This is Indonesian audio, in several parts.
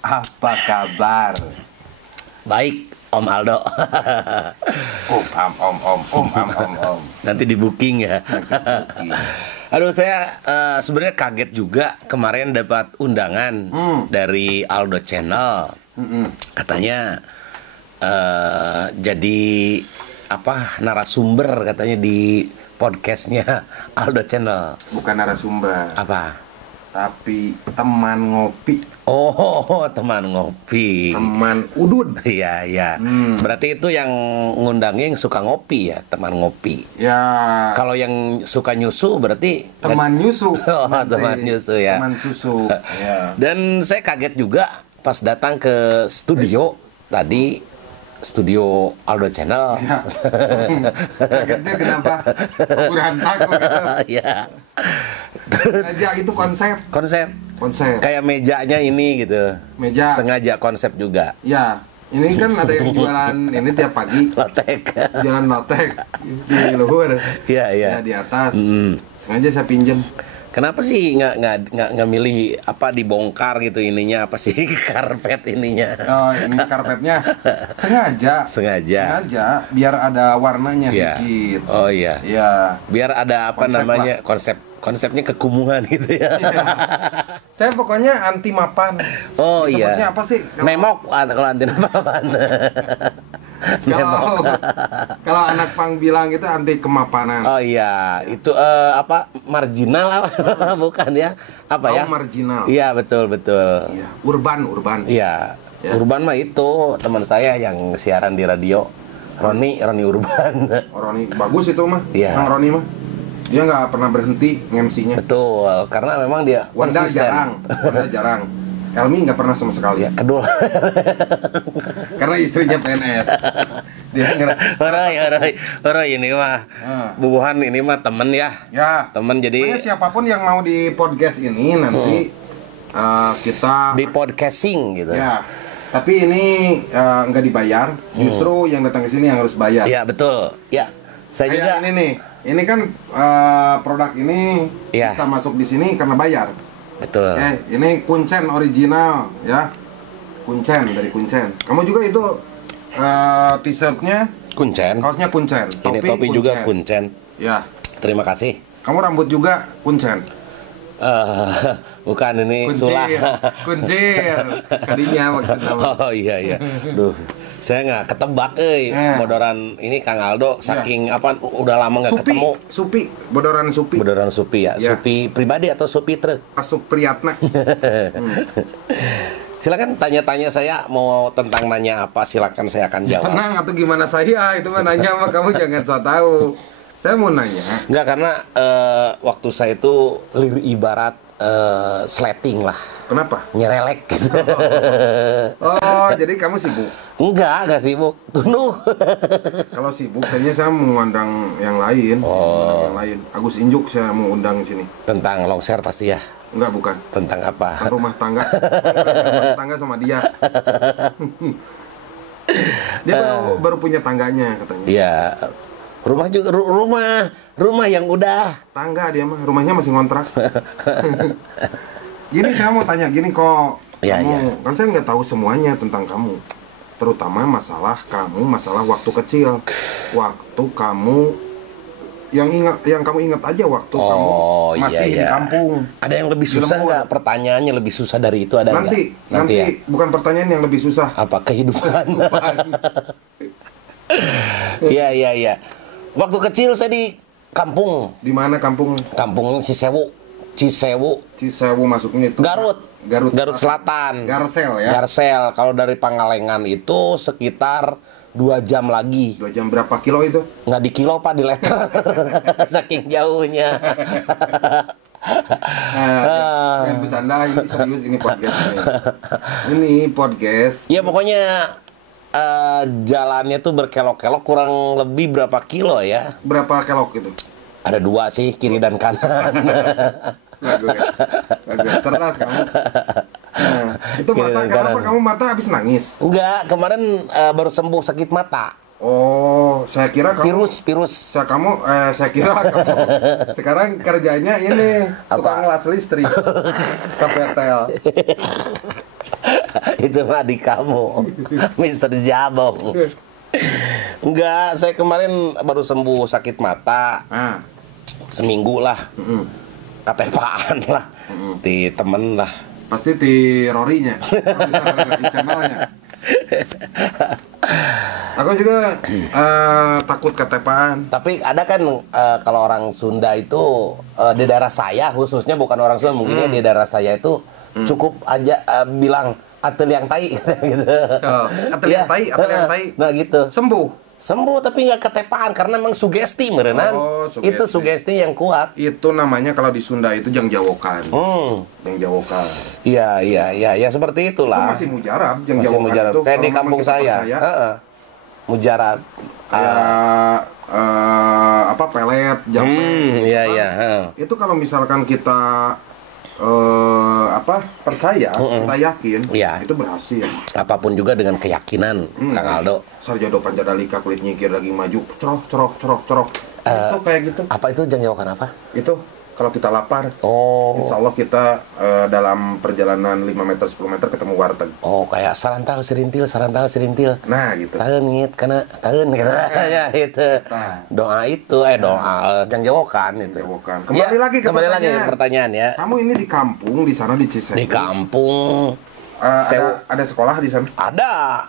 Apa kabar? Baik, Om Aldo. Om. Nanti di booking ya. Aduh, saya sebenarnya kaget juga kemarin dapat undangan dari Aldo Channel. Katanya jadi narasumber katanya di podcastnya Aldo Channel. Bukan narasumber. Apa? Tapi teman ngopi. Oh, teman ngopi. Teman udud. Iya, iya. Berarti itu yang ngundangnya yang suka ngopi ya, teman ngopi. Ya. Kalau yang suka nyusu berarti teman nyusu. Oh, teman nyusu ya. Teman susu. Ya. Dan saya kaget juga pas datang ke studio tadi, studio Aldo Channel. Ya. Kagetnya kenapa? Berantak gitu. Iya. Terus Aja itu konsep. konsep kayak mejanya ini gitu. Meja. Sengaja konsep juga. Ya. Ini kan ada yang jualan ini tiap pagi. Lotek. Jualan lotek di luhur. Iya, iya. Ya, di atas. Sengaja saya pinjem. Kenapa sih nggak milih dibongkar gitu ininya karpet ininya? Oh, ini karpetnya sengaja biar ada warnanya dikit. Oh iya. Iya. Biar ada konsepnya kekumuhan gitu ya. Iya. Saya pokoknya anti mapan. Oh iya. Sebutnya apa sih? Memok kalau anti mapan. Kalau anak pang bilang itu anti kemapanan. Oh iya, itu marginal bukan ya? Ya? Marginal. Iya, betul. Iya, urban. Iya. Ya. Urban mah itu teman saya yang siaran di radio. Roni Urban. Oh, Roni bagus itu mah. Iya. Kang Roni mah. Dia nggak pernah berhenti nge-MC-nya. Betul, karena memang dia Wanda konsisten. jarang. Elmi nggak pernah sama sekali. Ya, kedua. Karena istrinya PNS. Dia Orang ini mah bubuhan ini mah temen ya. Ya. Temen jadi. Pokoknya siapapun yang mau di podcast ini nanti kita di podcasting gitu. Ya. Tapi ini nggak dibayar. Justru yang datang ke sini yang harus bayar. Iya betul. Ya. Saya Kayak juga. Ini nih. Ini kan produk ini bisa masuk di sini karena bayar. Betul. Ini kuncen original ya. Dari Kuncen. Kamu juga itu t-shirtnya Kuncen. kaosnya Kuncen. Ini topi juga Kuncen. Ya. Terima kasih. Kamu rambut juga Kuncen. Bukan ini sulah. Kuncir. Kadinya maksudnya. Oh iya. Duh, saya nggak ketebak bodoran ini Kang Aldo saking udah lama nggak ketemu. Bodoran Supi ya. Supi pribadi atau Supi truk? Supriyatna. Silakan tanya-tanya, saya mau nanya apa, silakan saya akan jawab. Tenang atau gimana saya itu mah nanya mah kamu jangan so tahu. Saya mau nanya. Enggak, karena waktu saya itu ibarat sleting lah. Kenapa? Nyerelek gitu. Oh, jadi kamu sibuk? Enggak sibuk. Tunuh. Kalau sibuk kayaknya saya mau undang yang lain. Oh. Yang lain. Agus Injuk saya mau undang sini. Tentang longser pasti ya? Enggak, bukan. Tentang apa? Tentang rumah tangga. Rumah tangga sama dia. Dia baru punya tangganya katanya. Iya. Rumah juga rumah yang udah tangga dia mah, rumahnya masih ngontrak. Gini saya mau tanya gini kok. Ya, kamu, kan saya nggak tahu semuanya tentang kamu. Terutama masalah waktu kecil. Waktu kamu yang kamu ingat aja waktu kamu masih di kampung. Ada yang lebih susah nggak? Pertanyaannya lebih susah dari itu ada nggak? Nanti ya? Bukan pertanyaan yang lebih susah. Apa kehidupan? Iya. Waktu kecil saya di kampung. Di mana kampung? Kampung Cisewu masuknya itu. Garut Selatan. Garsel ya. Garsel. Kalau dari Pangalengan itu sekitar 2 jam lagi. 2 jam berapa kilo itu? Nggak di kilo Pak, di liter. Saking jauhnya. Jangan bercanda, ini serius, ini podcast ini podcast. Ya pokoknya jalannya tuh berkelok-kelok, kurang lebih berapa kilo ya? Berapa kelok itu? Ada 2 sih, kiri dan kanan. Bagus. Cerdas kamu. Itu mata, kenapa kamu mata habis nangis? Enggak, kemarin baru sembuh sakit mata. Oh, saya kira kamu Virus. saya kira kamu sekarang kerjanya ini tukang las listrik. Kapetel. Itu mah adik kamu, Mister Jabong. Enggak, saya kemarin baru sembuh sakit mata. Seminggu lah. Katepaan lah. Di temen lah. Pasti di Rory-nya. Kalau misalnya di channelnya. Aku juga takut ketepaan. Tapi ada kan kalau orang Sunda itu di daerah saya khususnya, bukan orang Sunda, mungkinnya di daerah saya itu cukup aja bilang atel yang tai gitu. Atel yang tai. Nah gitu. Sembuh Tapi nggak ketepaan karena memang sugesti merenan. Itu sugesti yang kuat. Itu namanya kalau di Sunda itu jangjawokan. Jangjawokan. Iya, seperti itulah. Itu masih mujarab, jangjawokan itu. Kayak di kampung saya. Mujarab. Kayak pelet, jampe. Iya. Itu kalau misalkan kita percaya, kita yakin, itu berhasil. Apapun juga dengan keyakinan, Kang Aldo. Sarjado Panjadalika kulit nyikir lagi maju, cerok. Itu kayak gitu. Apa itu jangjawakan apa? Itu kalau kita lapar, insya Allah kita dalam perjalanan 5 meter 10 meter ketemu warteg. Kayak sarantal serintil. Nah gitu. Tahan gitu. Ya itu. Doa itu, doa jangjawakan itu. Kembali lagi ke pertanyaan ya. Kamu ini di kampung, di sana di Cisewu. Di kampung. Ada sekolah di sana? Ada.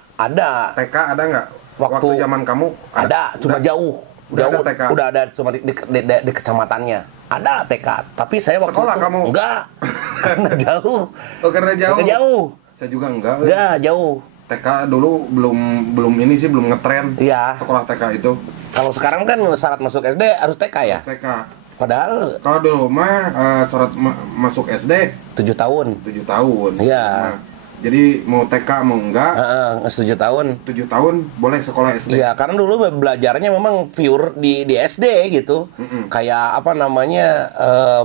TK ada nggak? Waktu zaman kamu? Ada, cuma jauh. Udah ada cuma di kecamatannya. Ada TK, tapi saya waktu sekolah itu kamu? Enggak. Karena jauh. Karena jauh. Saya juga enggak. Enggak, jauh. TK dulu belum ini sih, belum ngetren. Iya. Sekolah TK itu. Kalau sekarang kan syarat masuk SD harus TK ya? TK. Padahal kalau dulu mah syarat masuk SD 7 tahun. 7 tahun. Iya. Jadi mau TK mau enggak, 7 tahun. 7 tahun boleh sekolah SD. Iya, karena dulu belajarnya memang pure di SD gitu. Kayak apa namanya,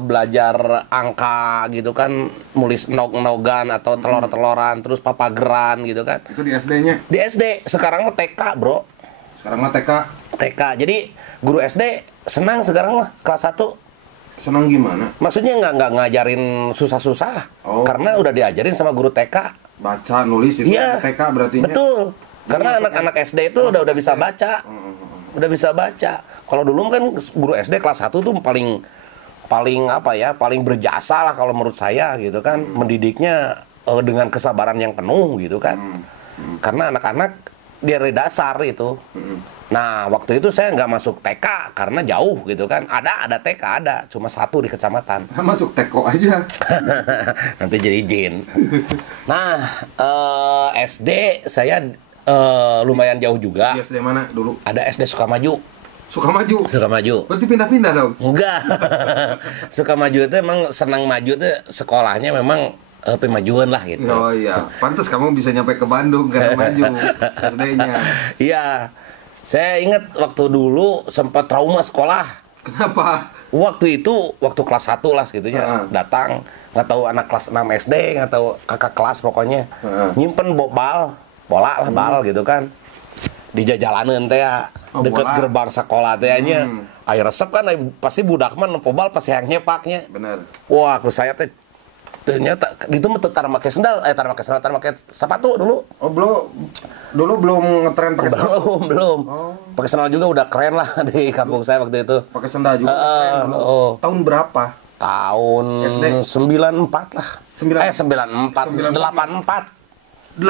belajar angka gitu kan, nulis nog-nogan atau telur-teloran, terus papageran gitu kan. Itu di SD-nya? Di SD. Sekarang mah TK, bro. Sekarang mah TK. Jadi guru SD senang sekarang mah kelas 1. Senang gimana? Maksudnya nggak ngajarin susah-susah. Karena udah diajarin sama guru TK. Baca, nulis itu TK berarti. Betul. Karena anak-anak SD itu udah bisa baca. Udah bisa baca. Kalau dulu kan guru SD kelas 1 tuh paling paling berjasa lah kalau menurut saya gitu kan. Mendidiknya dengan kesabaran yang penuh gitu kan. Karena anak-anak dari dasar itu. Nah, waktu itu saya nggak masuk TK karena jauh gitu kan. Ada TK, cuma 1 di kecamatan. Masuk TK aja. Nanti jadi jin. Nah, SD saya lumayan jauh juga. Di SD mana dulu? Ada SD Sukamaju. Sukamaju. Berarti pindah-pindah dong? Enggak. Sukamaju itu emang senang maju tuh, sekolahnya memang pemajuan lah gitu. Oh iya, pantas kamu bisa nyampe ke Bandung karena maju SD-nya. Iya. Saya ingat waktu dulu sempat trauma sekolah. Kenapa? Waktu itu, waktu kelas 1 lah segitunya, datang, nggak tahu anak kelas 6 SD, nggak tahu kakak kelas pokoknya, nyimpen bola lah bal gitu kan, di jalanan teh ya, deket gerbang sekolah tehnya, air resep kan, pasti budak mah nempo bal pasti yang nyepaknya. Bener. Wah, aku saya teh ternyata itu mah tar pakai sendal, tar pakai sepatu dulu. Oh, dulu belum ngetren pakai sendal. Belum. Pakai sendal juga udah keren lah di kampung saya waktu itu. Pakai sendal juga keren dulu. Tahun berapa? Tahun SD? 94 lah. 84.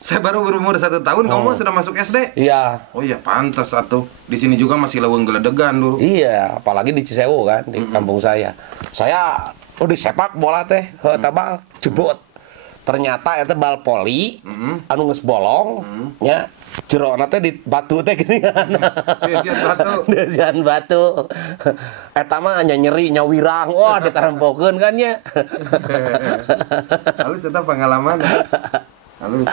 Saya baru berumur 1 tahun, kamu sudah masuk SD? Iya. Oh iya, pantas atuh. Di sini juga masih leuweung geledegan dulu. Iya, apalagi di Cisewu kan, di kampung saya. Saya di sepak bola teh, tabal, jebot. Ternyata eta bal poli, anu geus bolong, nya jerona teh di batu teh gini kan. Desian batu. Eta mah nya nyeri, nya wirang. Wah, ditarempokeun kan nya. Halus eta pengalaman. Halus.